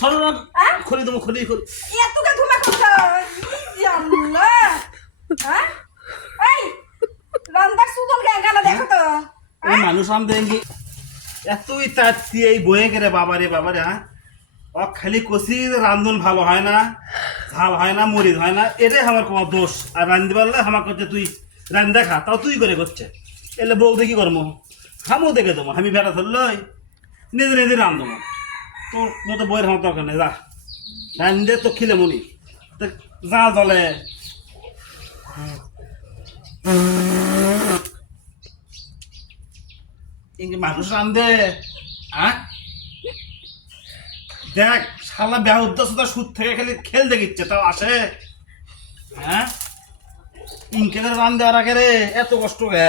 সরো খুলি দেবো খুলি খুলি এতটা ধুমা করছো আল্লাহ হ্যাঁ এই রান্দার সুদল গানা দেখো তো এই মানুষ আম দেঙ্গি এতই তাত্তি এই বয়ে গেলে বাবারে হ্যাঁ ও খালি কষি রান্ধন ভালো হয় না ঝাল হয় না মরিচ হয় না এটাই আমার কোনো দোষ আর রান্ধতে পারলে আমার করছে তুই রান্ধা খা তাও তুই করে করছে এলে বউ দেখি করবো হামও দেখে দেবো আমি বেড়া ধরলই নিজে নিজে রান্ধবো তোর মতো বইয়ের আমার দরকার নেই যা রান্ধে তো খিলে মনি যা জলে মানুষ রান্ধে হ্যাঁ দেখ শালা বেহা উদ্দেশ্য সুদ থেকে খালি খেল দেখিচ্ছে তাও আসে হ্যাঁ ইনকে রান্ধে আর আগে রে এত কষ্ট গে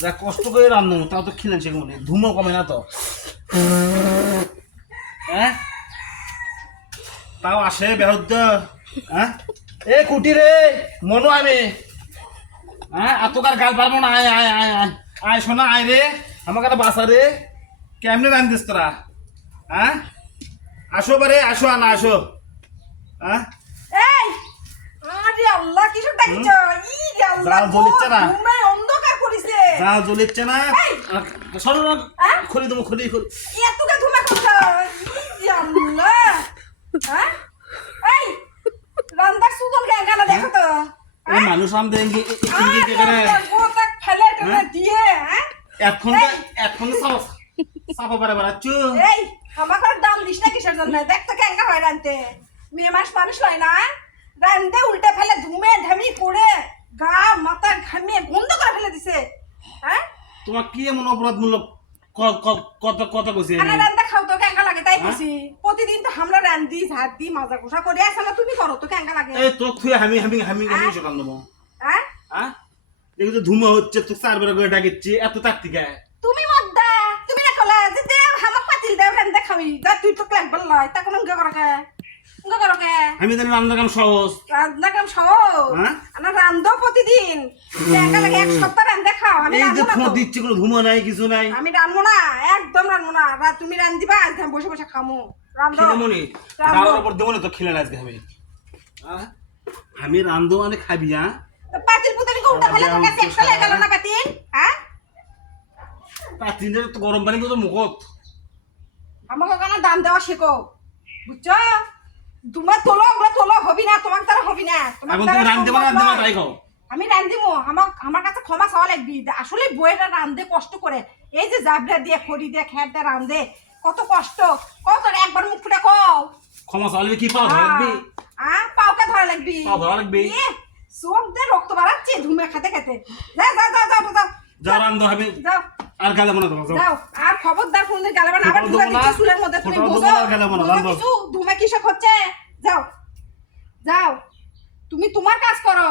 যা কষ্ট করে রান্ধবো তাও তো খিলেছে মনে ধুমো কমে না তো হ্যাঁ তাও আসে বেহুদ্দ হ্যাঁ এ কুটি রে মনো আমি হ্যাঁ এতকার গাল পারবো না আয় আয় আয় আয় আয় শোনা আয় রে আমাকে একটা বাসা রে কেমনে রান্ধিস তোরা হ্যাঁ আসো বারে আসো আনা আসো হ্যাঁ এই আরে আল্লাহ কিসব ডাকিছ ই রে আল্লাহ জাল জ্বলিচ্ছে না ঘুমে অন্ধকার করিছে যা জ্বলিচ্ছে না সরো খুলি দেবো খুলি খুলি এতটা ধুমা করছো ই রে আল্লাহ হ্যাঁ এই রান্দার সুদল গানা দেখো তো এই মানুষ আম দেঙ্গি ইনকে করে গোটা ফেলে টেনে দিয়ে হ্যাঁ এখন সাফা পারে বাড়াচ্ছু এই আমাকে দাম দিস না কিসের জন্য দেখ তো কেঙ্গা হয় রানতে মেয়ে মাস মানুষ হয় না রানতে উল্টে ফেলে ধুমে ঢামি করে গা মাথা ঘামিয়ে বন্ধ করে ফেলে দিছে হ্যাঁ তোমার কি এমন অপরাধমূলক কথা কইছি আরে রান্না খাও তো কেঙ্গা লাগে তাই কইছি প্রতিদিন তো আমরা রান্দি ঝাড় দি মাজা কোষা করে আসলে তুমি করো তো কেঙ্গা লাগে এই তো তুই আমি সকাল দেবো হ্যাঁ হ্যাঁ দেখি তো ধুমা হচ্ছে তো চারবার করে ডাকিচ্ছি এত তাত্তিকা তুমি মদ্দা তুমি না কলা যে দে হামাক পাতিল দে রান্না খাবি দা তুই তো ক্লাক বললাই তা কোন গা করকে আমি জানি রান্নার কাম সহজ রান্না কাম সহজ হ্যাঁ? আমরা রান্ধো প্রতিদিন কেঙ্গা লাগে এক সপ্তাহ রান্ধে খাও আমি এই যে রান্ধবো না ফোন তো। দিচ্ছি কোনো ধুমা নাই কিছু নাই আমি রান্ধবো না একদম রান্ধবো না তুমি রান্ধিবা আজ আমি বসে বসে খামো রান্ধো খিলেমনি ডালার উপর দেবো না তো খিলে না আজকে আমি আমি রান্ধো মানে খাবি হ্যাঁ তো পাতিল পুতিল কে উল্টা ফেলে তোকে একটা লাগে গেল না পাতিল হ্যাঁ পাতিলের তো গরম পানি তো মুখত আমাকে কেন দাম দেওয়া শেখো বুঝছো তোমার তোলো হবি না তোমার দ্বারা হবি না এখন তুমি রান্ধতে পারো রান্ধতে তাই খাও আমি রান্ধিমো আমার কাছে ক্ষমা চাওয়া লাগবি আসলে বইয়েরা রান্ধে কষ্ট করে এই যে জাবড়া দিয়ে খড়ি দিয়ে খের দিয়ে রান্ধে কত কষ্ট কত একবার মুখ ফুটে কও ক্ষমা চাইলে কি পাও ধরা লাগবি পাওকে ধরা লাগবি পাও ধরা লাগবি চোখ দিয়ে রক্ত বাড়াচ্ছে ধুমে খেতে খেতে যাও রান্ধো আমি যাও আর গালে মনে করো যাও আর খবরদার কোনদিন গালাবেন আবার ফটো ধুমে দেবো না, দিচ্ছে চুলের মধ্যে তুমি ফটো দেবো বুঝো না, গালাবো না, রান্ধো। কিছু ধুমে কিসব হচ্ছে যাও যাও তুমি তোমার কাজ করো